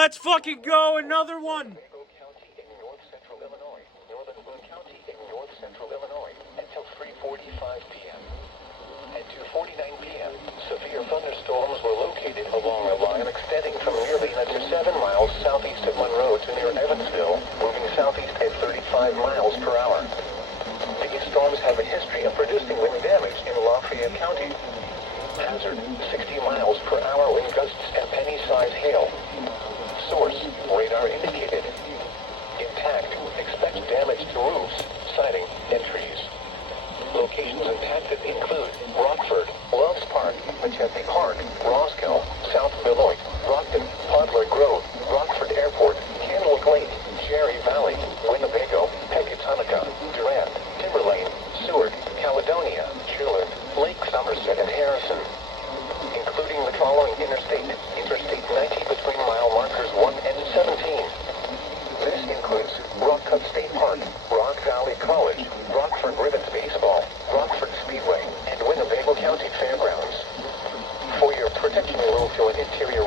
let's fucking go. Another one. Winnebago County in north-central Illinois, northern Boone County in north-central Illinois, until 3:45 p.m. At 2:49 p.m., severe thunderstorms were located along a line extending from near Lena to 7 miles southeast of Monroe to near Evansville, moving southeast at 35 miles per hour. These storms have a history of producing wind damage in Lafayette County. Hazard, 60 miles per hour wind gusts and penny-size hail. Source, radar indicated. Intact, expect damage to roofs, siding, and trees. Locations impacted include Rockford, Loves Park, Machete Park, Roscoe, South Beloit, Brockton, Podler Grove, Rockford Airport, Candlewood Lake, Cherry Valley, Winnebago, Pecatonica, Durant, Timberlane, Seward, Caledonia, Schuler, Lake Somerset, and Harrison. Including the following Interstate 90 between mile markers 1 and 17. This includes Rock Cut State Park, Rock Valley College, Rockford Rivets Baseball, Rockford Speedway, and Winnebago County Fairgrounds. For your protection, we'll fill an interior